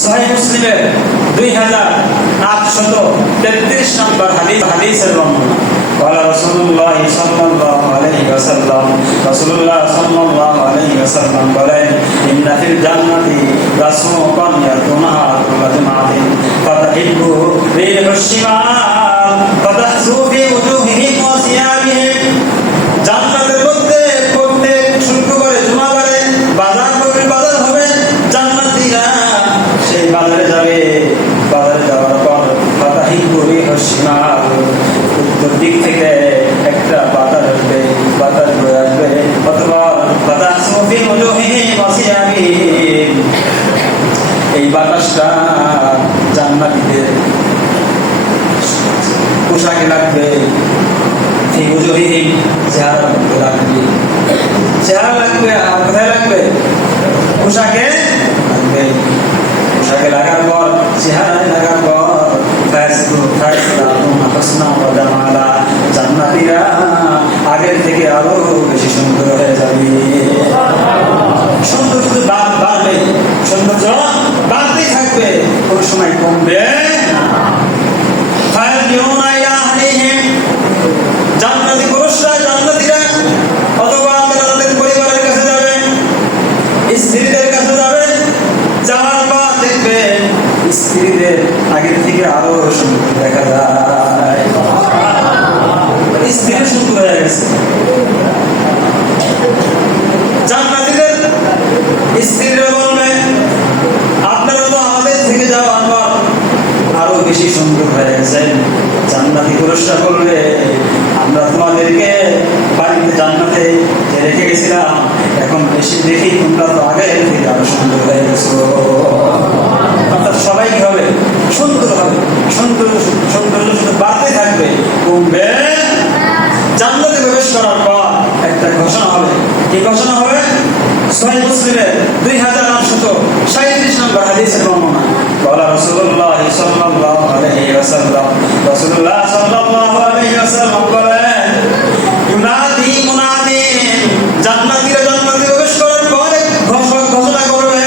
সহিহ মুসলিমের 2833 নম্বর হাদিসের বর্ণনা। قال رسول الله صلى الله عليه وسلم রাসূলুল্লাহ সাল্লাল্লাহু আলাইহি ওয়াসাল্লাম বলেন, ইন্না ফিল জান্নাতি রাসূকান ইয়াতুনাহা কুল্লা জুমআতিন ফাতাহিব্বু রিহুশ শিমাল ফাতাহসু ফি উজুহিহিম ওয়া সিয়াবিহিম। জান্নাতের মধ্যে প্রত্যেক শুক্রবারে জুমাবারে বাজার হবে, জান্নাতীরা সেই বাজারে যাবে। বাজারে যাওয়ার পর ফাতাহিব্বু রিহুশ শিমাল, উত্তর দিক থেকে একটা বাতাস আসবে, বাতাস বয়ে আসবে। অথবা ফাতাহসু ফি উজুহিহিম ওয়া সিয়াবিহিম, এই বাতাসটা জান্নাতীদের পোশাকে লাগবে। ফি উজুহিহিম, চেহারার মধ্যে লাগবে, চেহারা লাগবে। আর কোথায় লাগবে? পোশাকে লাগবে। পোশাকে লাগার পর, চেহারায় লাগার পর জান্নাতীরা আগের থেকে আরো বেশি সুন্দর হয়ে যাবে। সুন্দর শুধু বাড়বে, সৌন্দর্য বাড়তেই থাকবে, কোন সময় কমবে। জান্নাতি পুরুষরা, জান্নাতীরা অথবা তাদের পরিবারের কাছে যাবে, স্ত্রীদের কাছে যাবে। যাওয়ার পর দেখবে স্ত্রীদের আগের থেকে আরো সুন্দর দেখা যায়। স্ত্রী সুন্দর হয়ে গেছে। জান্নাতীদের স্ত্রীরা বলবে, আপনারা তো আমাদের থেকে যাওয়ার পর আরো বেশি সুন্দর হয়ে গেছেন। জান্নাতি পুরুষরা বলবে, আমরা তোমাদেরকে বাড়িতে জান্নাতে রেখে গেছিলাম, এখন বেশি দেখি তোমরা তো আগে থেকে আরো সুন্দর হয়ে গেছো। অর্থাৎ সবাই কি হবে? সুন্দর হবে। সৌন্দর্য শুধু বাড়তে থাকবে, কমবে। জান্নাতে প্রবেশ করার পর একটা ঘোষণা হবে। কি ঘোষণা হবে? সহিহ মুসলিমের 2837 নম্বর হাদিসের বর্ণনা। বলা রাসূলুল্লাহ সাল্লাল্লাহু আলাইহি ওয়াসাল্লাম, রাসূলুল্লাহ সাল্লাল্লাহু আলাইহি ওয়াসাল্লাম বলেন, ইউনাদি মুনাদিন, জান্নাতীরা জান্নাতে প্রবেশ করার পরে ঘোষণা করবে,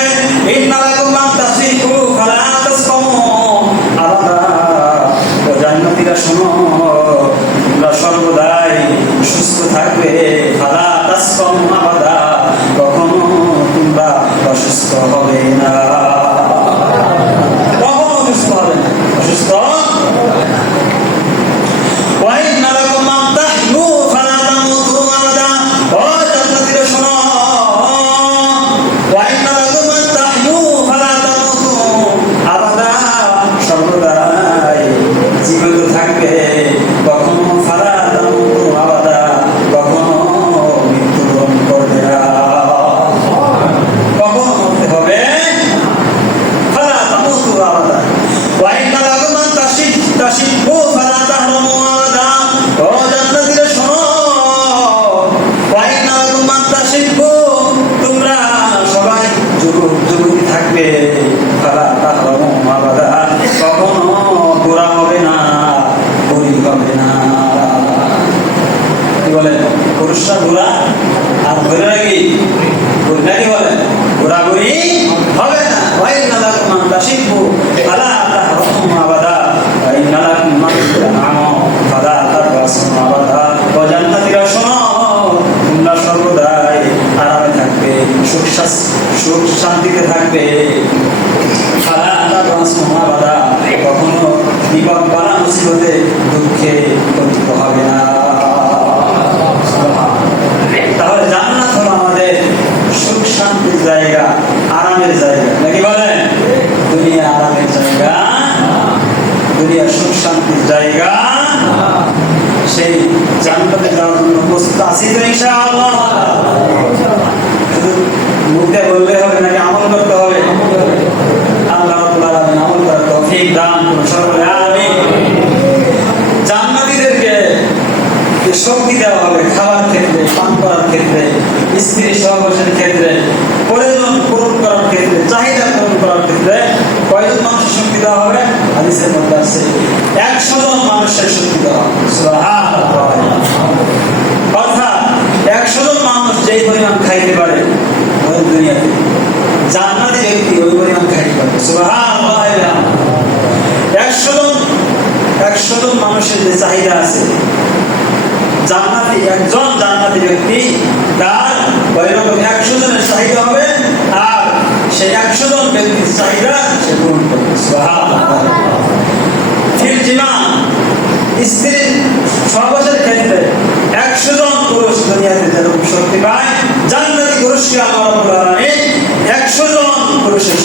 ইন্না লাকুম মান তাসিকু ফালা তাসকামু আবাদা। ও জান্নাতীরা শোনো, তোমরা সর্বদাই সুস্থ থাকবে। ফালা তাসকামু আবাদা, কখনো তোমরা অসুস্থ হবে না। কখনো অসুস্থ হবে না, অসুস্থ। ওয়াইন্না লাকুম মান তাহয়ু ফালা তামুতু আবাদা। ও জান্নাতীরা শোনো, ওয়াইন্না লাকুম মান তাহয়ু ফালা তামুতু আবাদা, সর্বদাই জীবিত থাকবে, কখনো ফালা তামুতু আবাদা, কখনো মৃত্যুবরণ করবে না। কখনো মরতে হবে ফালা তামুতু আবাদা। ওয়াইন্না লাকুম মান তাশিবু ফালা তাহরুমু আবাদা। ও জান্নাতীরা শোনো, ওয়াইন্না লাকুম মান তাশিবু, তোমরা সবাই যুবতী থাকবে। ফালা তাহরুমু আবাদা, কখনো গোরা হবে না, বুড়ি হবে না। কি বলেন? পুরুষরা গোরা আর মহিলারা কি নাকি বলেন? ঘোরাঘুরি হবে না। ওয়াইন্না লাকুম মান তাশিবু ফালা তাহরুমু আবাদা, ওয়াইন্না লাকুম মান তানামু ফালা তারবাসু আবাদা। ও জান্নাতীরা শোনো, তোমরা সর্বদাই আরামে থাকবে, সুখ শান্তিতে থাকবে। ফালা তারবাসু আবাদা, কখনো বিপদ বালা মুসিবতে দুঃখে পতিত হবে না। তাহলে জান্নাত হলো আমাদের সুখ শান্তির জায়গা, আরামের জায়গা, নাকি বলেন? দুনিয়া আরামের জায়গা, দুনিয়া সুখ শান্তির জায়গা। সেই জান্নাতে যাওয়ার জন্য প্রস্তুত আছি তো ইনশাআল্লাহ? শুধু মুখে বললে হবে নাকি আমল করতে হবে? আল্লাহ রাব্বুল আলামিন আমল করার তৌফিক দান করুন সকলে, আমিন। জান্নাতীদেরকে শক্তি দেওয়া হবে খাবার ক্ষেত্রে, পান করার ক্ষেত্রে, স্ত্রী সহবাসের ক্ষেত্রে, প্রয়োজন পূরণ করার ক্ষেত্রে, চাহিদা পূরণ করার ক্ষেত্রে। কয়জন মানুষের শক্তি দেওয়া হবে? হাদিসের মধ্যে আছে 100 জন মানুষের শক্তি দেওয়া হবে। সুবহানাল্লাহ। অর্থাৎ 100 জন মানুষ যেই পরিমাণ খাইতে পারে ওই দুনিয়াতে, জান্নাতি ব্যক্তি ওই পরিমাণ খাইতে পারে। সুবহানাল্লাহ। জান্নাতি একজন জান্নাতি ব্যক্তি তার ওইরকম 100 জনের চাহিদা হবে, আর সেই 100 জন ব্যক্তির চাহিদা সে পূরণ করবে। সুবহানাল্লাহ। ফির জিমা, স্ত্রীর সহবাসের ক্ষেত্রে 100 জন পুরুষ দুনিয়াতে যেরকম শক্তি পায়, জান্নাতি পুরুষকে আল্লাহ রাব্বুল আলামিন 100 জন পুরুষের